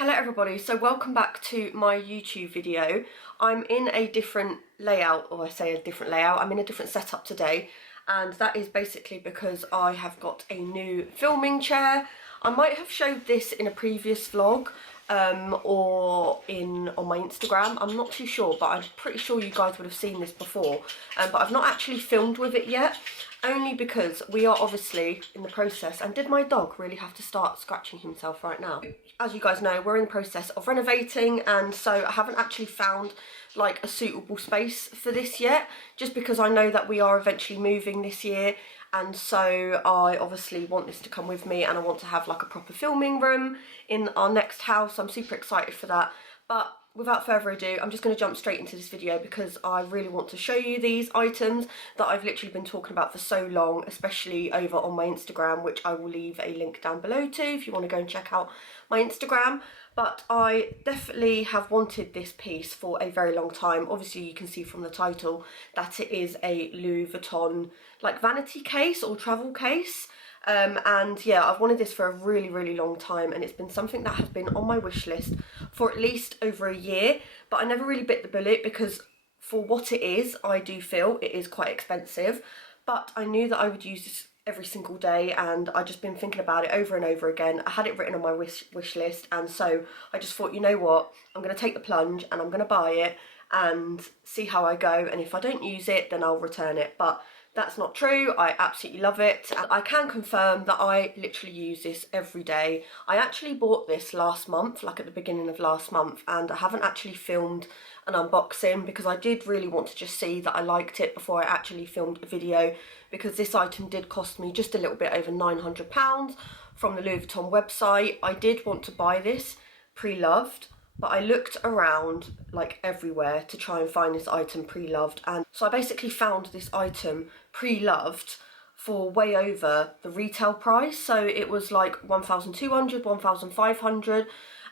Hello everybody, so welcome back to my YouTube video. I'm in a different layout, or I say a different layout, I'm in a different setup today, and that is basically because I have got a new filming chair. I might have showed this in a previous vlog or on my Instagram, I'm not too sure, but I'm pretty sure you guys would have seen this before, but I've not actually filmed with it yet, only because we are obviously in the process. And did my dog really have to start scratching himself right now? As you guys know, we're in the process of renovating, and so I haven't actually found like a suitable space for this yet, just because I know that we are eventually moving this year, and so I obviously want this to come with me, and I want to have like a proper filming room in our next house. I'm super excited for that. But without further ado, I'm just going to jump straight into this video because I really want to show you these items that I've literally been talking about for so long, especially over on my Instagram, which I will leave a link down below to if you want to go and check out my Instagram. But I definitely have wanted this piece for a very long time. Obviously you can see from the title that it is a Louis Vuitton like vanity case or travel case. And yeah, I've wanted this for a really long time, and it's been something that has been on my wish list for at least over a year, but I never really bit the bullet because for what it is, I do feel it is quite expensive. But I knew that I would use this every single day, and I've just been thinking about it over and over again. I had it written on my wish list, and so I just thought, you know what, I'm going to take the plunge and I'm going to buy it and see how I go, and if I don't use it then I'll return it. But that's not true. I absolutely love it. And I can confirm that I literally use this every day. I actually bought this last month, like at the beginning of last month, and I haven't actually filmed an unboxing because I did really want to just see that I liked it before I actually filmed a video, because this item did cost me just a little bit over £900 from the Louis Vuitton website. I did want to buy this pre-loved, but I looked around like everywhere to try and find this item pre-loved, and so I basically found this item pre-loved for way over the retail price. So it was like 1,200, 1,500,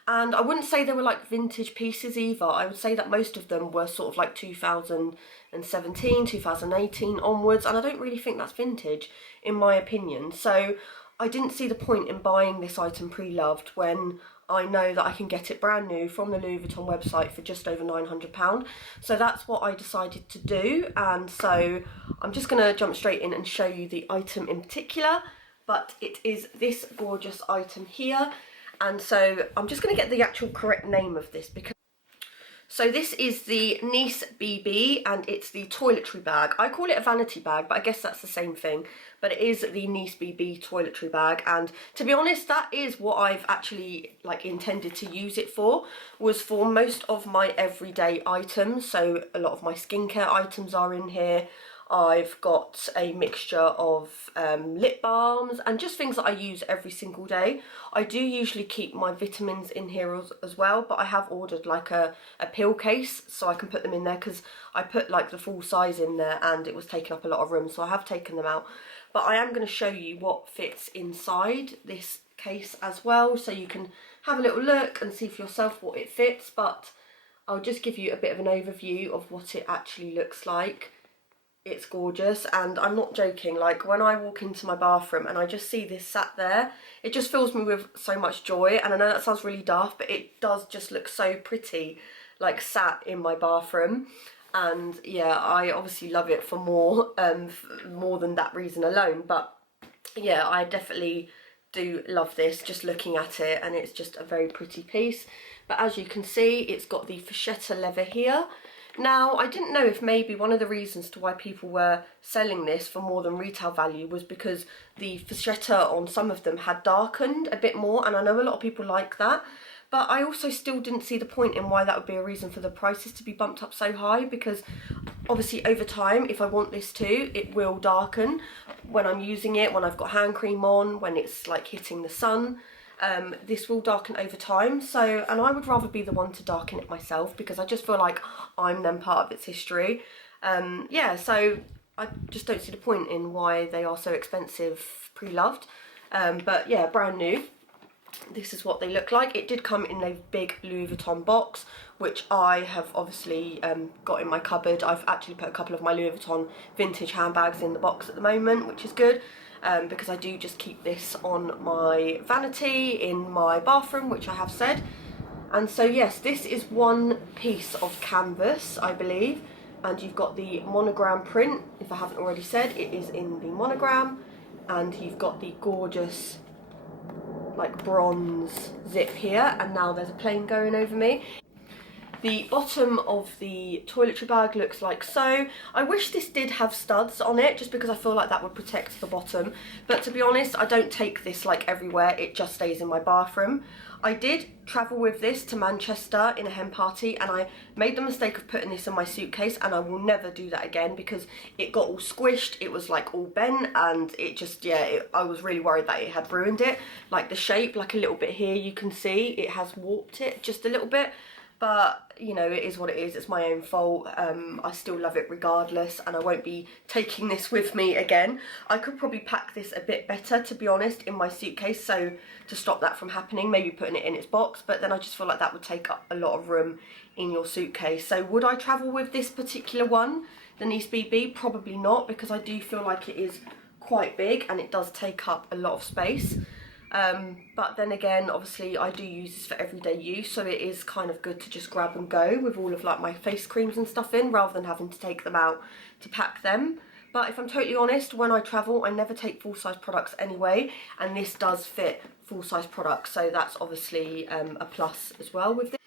and I wouldn't say they were like vintage pieces either. I would say that most of them were sort of like 2017, 2018 onwards, and I don't really think that's vintage in my opinion. So I didn't see the point in buying this item pre-loved when I know that I can get it brand new from the Louis Vuitton website for just over £900. So that's what I decided to do, and so I'm just going to jump straight in and show you the item in particular. But it is this gorgeous item here, and so I'm just going to get the actual correct name of this because so this is the niceBB, and it's the toiletry bag. I call it a vanity bag, but I guess that's the same thing. But it is the niceBB toiletry bag, and to be honest, that is what I've actually like intended to use it for, was for most of my everyday items. So a lot of my skincare items are in here. I've got a mixture of lip balms and just things that I use every single day. I do usually keep my vitamins in here as well, but I have ordered like a pill case so I can put them in there, because I put like the full size in there and it was taking up a lot of room, so I have taken them out. But I am going to show you what fits inside this case as well, so you can have a little look and see for yourself what it fits. But I'll just give you a bit of an overview of what it actually looks like. It's gorgeous, and I'm not joking, like when I walk into my bathroom and I just see this sat there, it just fills me with so much joy. And I know that sounds really daft, but it does just look so pretty like sat in my bathroom. And yeah, I obviously love it for more than that reason alone. But yeah, I definitely do love this just looking at it, and it's just a very pretty piece. But as you can see, it's got the vachetta leather here. Now, I didn't know if maybe one of the reasons to why people were selling this for more than retail value was because the vachetta on some of them had darkened a bit more, and I know a lot of people like that. But I also still didn't see the point in why that would be a reason for the prices to be bumped up so high, because obviously over time, if I want this to, it will darken when I'm using it, when I've got hand cream on, when it's like hitting the sun. This will darken over time, so, and I would rather be the one to darken it myself, because I just feel like I'm then part of its history. Yeah, so I just don't see the point in why they are so expensive pre-loved. But yeah, brand new. This is what they look like. It did come in a big Louis Vuitton box, which I have obviously got in my cupboard. I've actually put a couple of my Louis Vuitton vintage handbags in the box at the moment, which is good. Because I do just keep this on my vanity in my bathroom, which I have said. And so yes, this is one piece of canvas, I believe, and you've got the monogram print. If I haven't already said, it is in the monogram, and you've got the gorgeous like bronze zip here, and now there's a plane going over me. The bottom of the toiletry bag looks like so. I wish this did have studs on it, just because I feel like that would protect the bottom. But to be honest, I don't take this like everywhere, it just stays in my bathroom. I did travel with this to Manchester in a hen party, and I made the mistake of putting this in my suitcase, and I will never do that again because it got all squished, it was like all bent, and it just, yeah, I was really worried that it had ruined it. Like the shape, like a little bit here, you can see it has warped it just a little bit. But, you know, it is what it is. It's my own fault. I still love it regardless, and I won't be taking this with me again. I could probably pack this a bit better, to be honest, in my suitcase, so to stop that from happening, maybe putting it in its box, but then I just feel like that would take up a lot of room in your suitcase. So would I travel with this particular one, the niceBB? Probably not, because I do feel like it is quite big and it does take up a lot of space. But then again, obviously I do use this for everyday use, so it is kind of good to just grab and go with all of like my face creams and stuff in, rather than having to take them out to pack them. But if I'm totally honest, when I travel I never take full-size products anyway, and this does fit full-size products, so that's obviously a plus as well with this.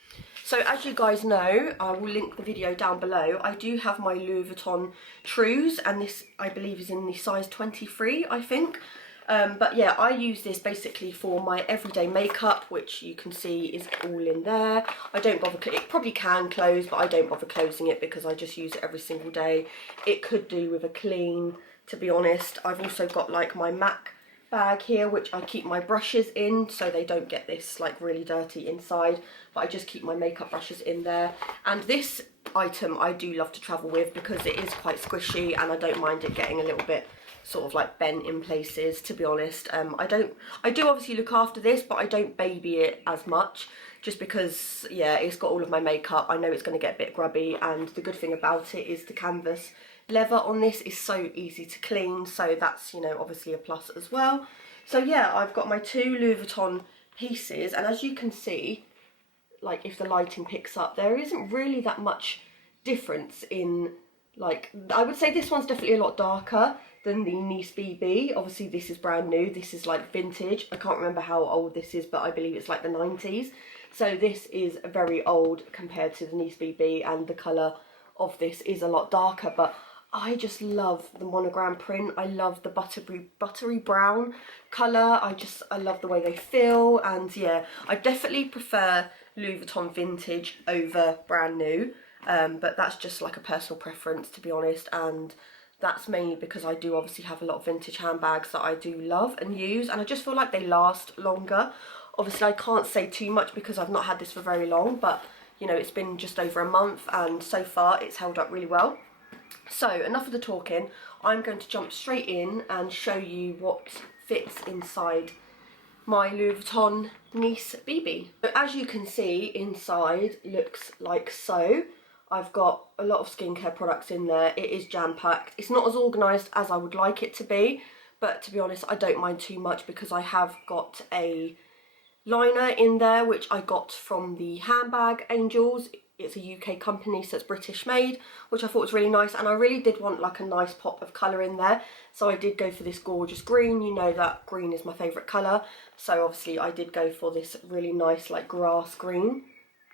So as you guys know, I will link the video down below, I do have my Louis Vuitton Trues, and this I believe is in the size 23, I think. But yeah, I use this basically for my everyday makeup, which you can see is all in there. I don't bother, it probably can close, but I don't bother closing it because I just use it every single day. It could do with a clean, to be honest. I've also got like my MAC bag here, which I keep my brushes in so they don't get this like really dirty inside, but I just keep my makeup brushes in there. And this item I do love to travel with because it is quite squishy, and I don't mind it getting a little bit sort of like bent in places, to be honest. I do obviously look after this, but I don't baby it as much, just because, yeah, it's got all of my makeup. I know it's going to get a bit grubby, and the good thing about it is the canvas leather on this is so easy to clean, so that's, you know, obviously a plus as well. So yeah, I've got my two Louis Vuitton pieces, and as you can see, like if the lighting picks up, there isn't really that much difference in, like, I would say this one's definitely a lot darker than the niceBB. Obviously this is brand new, this is like vintage. I can't remember how old this is, but I believe it's like the 90s. So this is very old compared to the niceBB, and the colour of this is a lot darker, but I just love the monogram print. I love the buttery brown colour. I love the way they feel, and yeah, I definitely prefer Louis Vuitton vintage over brand new, but that's just like a personal preference, to be honest, and that's mainly because I do obviously have a lot of vintage handbags that I do love and use, and I just feel like they last longer. Obviously I can't say too much because I've not had this for very long, but you know, it's been just over a month, and so far it's held up really well. So enough of the talking, I'm going to jump straight in and show you what fits inside my Louis Vuitton niceBB. So as you can see, inside looks like so. I've got a lot of skincare products in there. It is jam-packed. It's not as organised as I would like it to be, but to be honest, I don't mind too much because I have got a liner in there, which I got from the Handbag Angels. It's a UK company, so it's British made, which I thought was really nice, and I really did want like a nice pop of colour in there, so I did go for this gorgeous green. You know that green is my favourite colour, so obviously I did go for this really nice like grass green.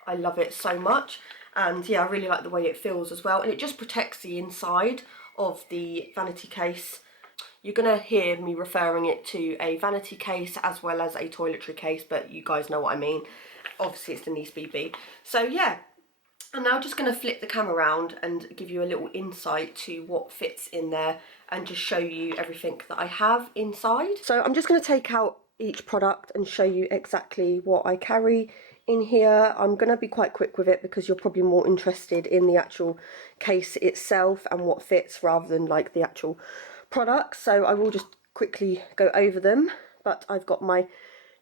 I love it so much, and yeah, I really like the way it feels as well, and it just protects the inside of the vanity case. You're going to hear me referring it to a vanity case as well as a toiletry case, but you guys know what I mean. Obviously it's the niceBB. So yeah, I'm now just going to flip the camera around and give you a little insight to what fits in there and just show you everything that I have inside. So I'm just going to take out each product and show you exactly what I carry in here. I'm going to be quite quick with it because you're probably more interested in the actual case itself and what fits rather than like the actual products. So I will just quickly go over them. But I've got my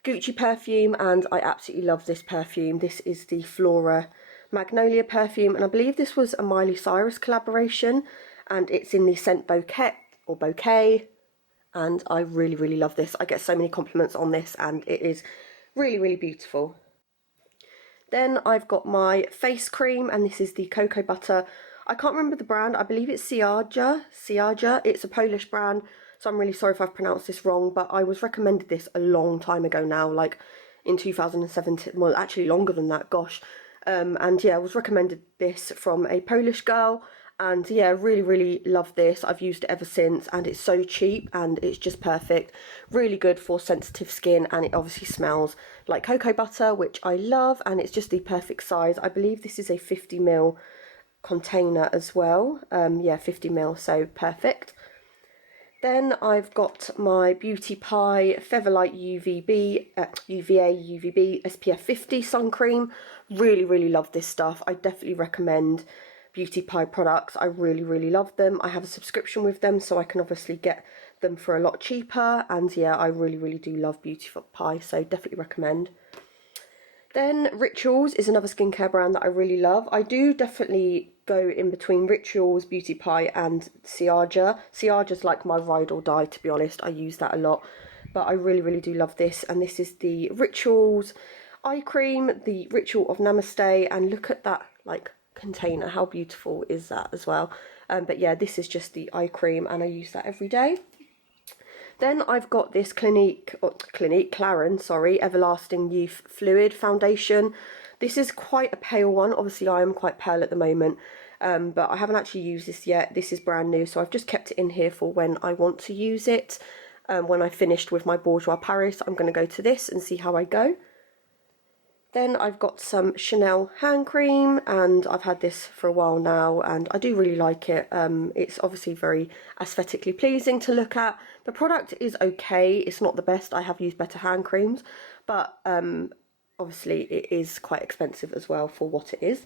Gucci perfume, and I absolutely love this perfume. This is the Flora Magnolia perfume, and I believe this was a Miley Cyrus collaboration, and it's in the scent bouquet, and I really love this. I get so many compliments on this, and it is really beautiful. Then I've got my face cream, and this is the cocoa butter. I can't remember the brand. I believe it's Ciaga. It's a Polish brand, so I'm really sorry if I've pronounced this wrong, but I was recommended this a long time ago now, like in 2017, well, actually longer than that, gosh. And yeah, I was recommended this from a Polish girl, and yeah, really love this. I've used it ever since, and it's so cheap and it's just perfect. Really good for sensitive skin, and it obviously smells like cocoa butter, which I love, and it's just the perfect size. I believe this is a 50ml container as well. Yeah, 50ml, so perfect. Then I've got my Beauty Pie Featherlight UVA UVB SPF 50 sun cream. Really love this stuff. I definitely recommend Beauty Pie products. I really love them. I have a subscription with them, so I can obviously get them for a lot cheaper. And yeah, I really do love Beauty Pie, so definitely recommend. Then Rituals is another skincare brand that I really love. I do definitely go in between Rituals, Beauty Pie and Ciaga. Ciaga's like my ride or die, to be honest. I use that a lot, but I really do love this. And this is the Rituals eye cream, the Ritual of Namaste, and look at that like container. How beautiful is that as well? But yeah, this is just the eye cream, and I use that every day. Then I've got this Clarins, Everlasting Youth Fluid Foundation. This is quite a pale one. Obviously, I am quite pale at the moment, but I haven't actually used this yet. This is brand new, so I've just kept it in here for when I want to use it. When I finished with my Bourjois Paris, I'm going to go to this and see how I go. Then I've got some Chanel hand cream, and I've had this for a while now, and I do really like it. It's obviously very aesthetically pleasing to look at. The product is okay. It's not the best. I have used better hand creams, but obviously it is quite expensive as well for what it is.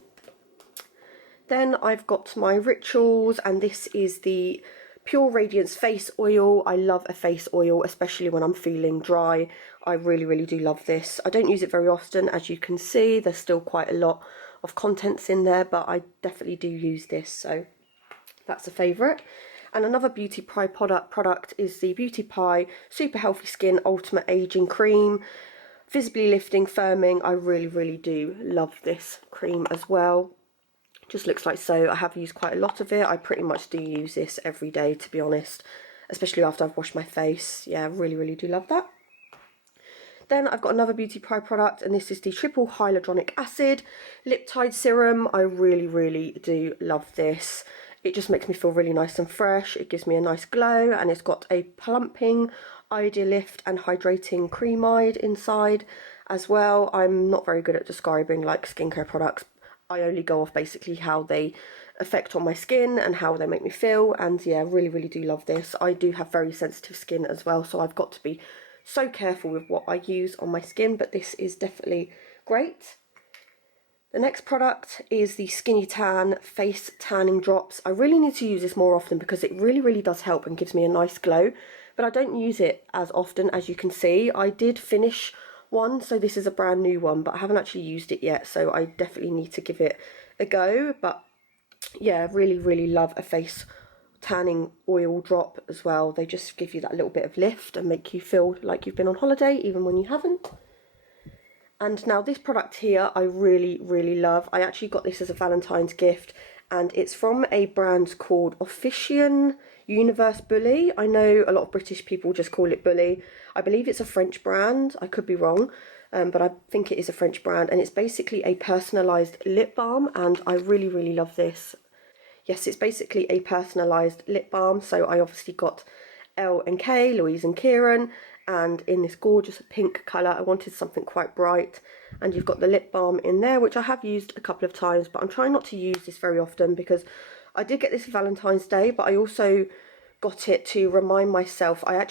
Then I've got my Rituals, and this is the Pure Radiance Face Oil. I love a face oil, especially when I'm feeling dry. I really do love this. I don't use it very often, as you can see. There's still quite a lot of contents in there, but I definitely do use this, so that's a favourite. And another Beauty Pie product is the Beauty Pie Super Healthy Skin Ultimate Aging Cream. Visibly lifting, firming. I really do love this cream as well. Just looks like so. I have used quite a lot of it. I pretty much do use this every day, to be honest, especially after I've washed my face. Yeah, really do love that. Then I've got another Beauty Pie product, and this is the Triple Hyaluronic Acid Lip Tide Serum. I really do love this. It just makes me feel really nice and fresh. It gives me a nice glow, and it's got a plumping, Idea Lift and hydrating creamide inside as well. I'm not very good at describing like skincare products. I only go off basically how they affect on my skin and how they make me feel, and yeah, really do love this. I do have very sensitive skin as well, so I've got to be so careful with what I use on my skin, but this is definitely great. The next product is the Skinny Tan Face Tanning Drops. I really need to use this more often because it really does help and gives me a nice glow, but I don't use it as often, as you can see. I did finish one, so this is a brand new one, but I haven't actually used it yet, so I definitely need to give it a go. But yeah, really love a face tanning oil drop as well. They just give you that little bit of lift and make you feel like you've been on holiday even when you haven't. And now this product here I really love. I actually got this as a Valentine's gift, and it's from a brand called Offician Universe Bully. I know a lot of British people just call it Bully. I believe it's a French brand. I could be wrong, but I think it is a French brand, and it's basically a personalised lip balm, and I really love this. Yes, it's basically a personalised lip balm, so I obviously got L and K, Louise and Kieran, and in this gorgeous pink colour. I wanted something quite bright, and you've got the lip balm in there, which I have used a couple of times, but I'm trying not to use this very often because I did get this for Valentine's Day, but I also got it to remind myself. I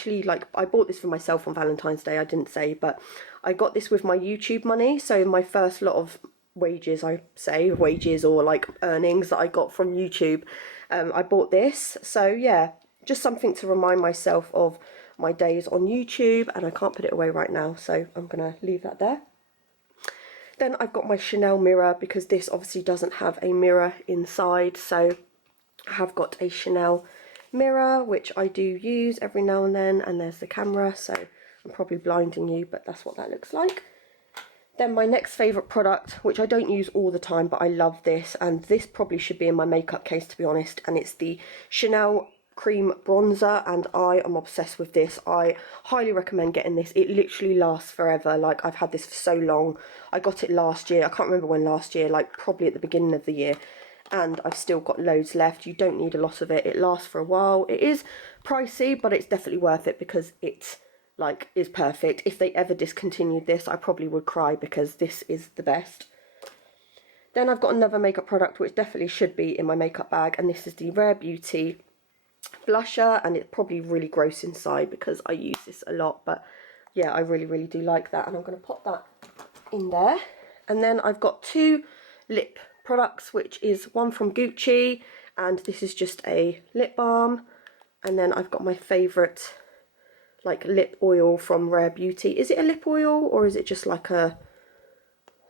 bought this for myself on Valentine's Day, I didn't say, but I got this with my YouTube money. So my first lot of wages, or like earnings that I got from YouTube, I bought this. So yeah, just something to remind myself of my days on YouTube, and I can't put it away right now, so I'm gonna leave that there. Then I've got my Chanel mirror, because this obviously doesn't have a mirror inside, so I have got a Chanel mirror, which I do use every now and then, and there's the camera, so I'm probably blinding you, but that's what that looks like. Then my next favourite product, which I don't use all the time, but I love this, and this probably should be in my makeup case to be honest, and it's the Chanel Cream Bronzer, and I am obsessed with this. I highly recommend getting this. It literally lasts forever. Like, I've had this for so long. I got it last year. I can't remember when last year, like probably at the beginning of the year, and I've still got loads left. You don't need a lot of it. It lasts for a while. It is pricey, but it's definitely worth it because it's like is perfect. If they ever discontinued this, I probably would cry because this is the best. Then I've got another makeup product which definitely should be in my makeup bag, and this is the Rare Beauty blusher, and it's probably really gross inside because I use this a lot, but yeah, I really do like that, and I'm going to pop that in there. And then I've got two lip products, which is one from Gucci, and this is just a lip balm, and then I've got my favourite like lip oil from Rare Beauty. Is it a lip oil or is it just like a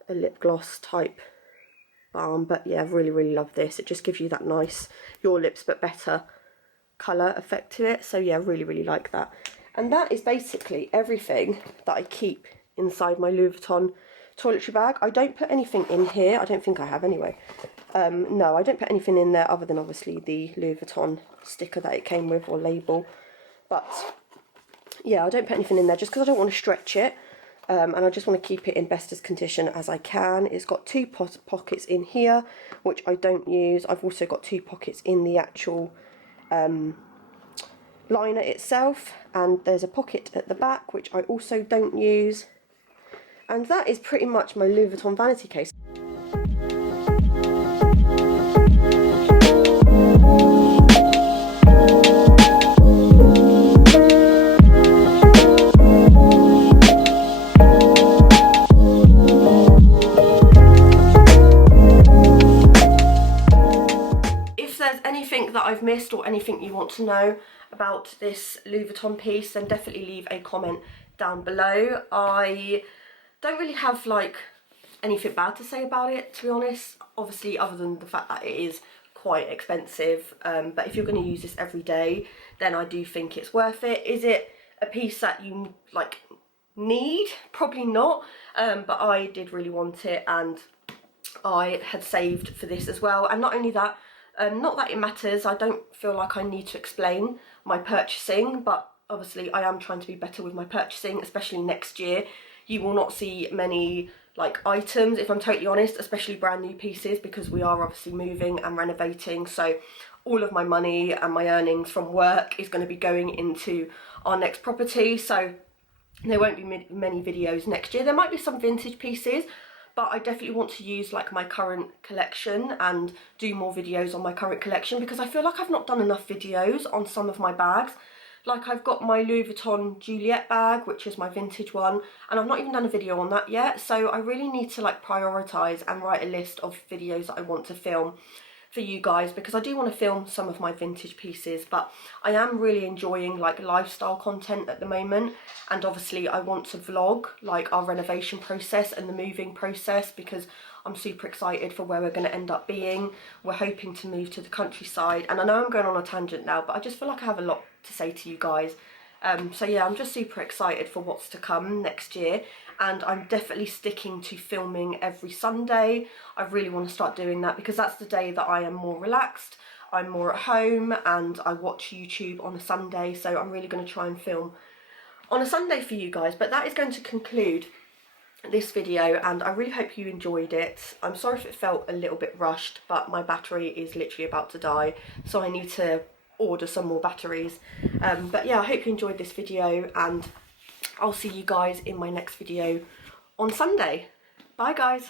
lip gloss type balm? But yeah, really love this. It just gives you that nice your lips but better colour effect to it. So yeah, really like that. And that is basically everything that I keep inside my Louis Vuitton toiletry bag. I don't put anything in here. I don't think I have anyway. No, I don't put anything in there other than obviously the Louis Vuitton sticker that it came with, or label. But yeah, I don't put anything in there just because I don't want to stretch it, and I just want to keep it in best as condition as I can. It's got two pockets in here, which I don't use. I've also got two pockets in the actual liner itself, and there's a pocket at the back, which I also don't use. And that is pretty much my Louis Vuitton vanity case. That I've missed or anything you want to know about this Louis Vuitton piece, then definitely leave a comment down below. I don't really have like anything bad to say about it, to be honest, obviously, other than the fact that it is quite expensive, but if you're going to use this every day, then I do think it's worth it. Is it a piece that you like need? Probably not, but I did really want it, and I had saved for this as well. And not only that, not that it matters, I don't feel like I need to explain my purchasing, but obviously I am trying to be better with my purchasing, especially next year. You will not see many like items, if I'm totally honest, especially brand new pieces, because we are obviously moving and renovating, so all of my money and my earnings from work is going to be going into our next property, so there won't be many videos next year. There might be some vintage pieces, but I definitely want to use like my current collection and do more videos on my current collection, because I feel like I've not done enough videos on some of my bags. Like, I've got my Louis Vuitton Juliette bag, which is my vintage one, and I've not even done a video on that yet, so I really need to like prioritise and write a list of videos that I want to film for you guys, because I do want to film some of my vintage pieces, but I am really enjoying like lifestyle content at the moment, and obviously I want to vlog like our renovation process and the moving process, because I'm super excited for where we're going to end up being. We're hoping to move to the countryside, and I know I'm going on a tangent now, but I just feel like I have a lot to say to you guys. So yeah, I'm just super excited for what's to come next year, and I'm definitely sticking to filming every Sunday. I really want to start doing that, because that's the day that I am more relaxed, I'm more at home, and I watch YouTube on a Sunday, so I'm really going to try and film on a Sunday for you guys. But that is going to conclude this video, and I really hope you enjoyed it. I'm sorry if it felt a little bit rushed, but my battery is literally about to die, so I need to order some more batteries. But yeah, I hope you enjoyed this video, and I'll see you guys in my next video on Sunday. Bye guys.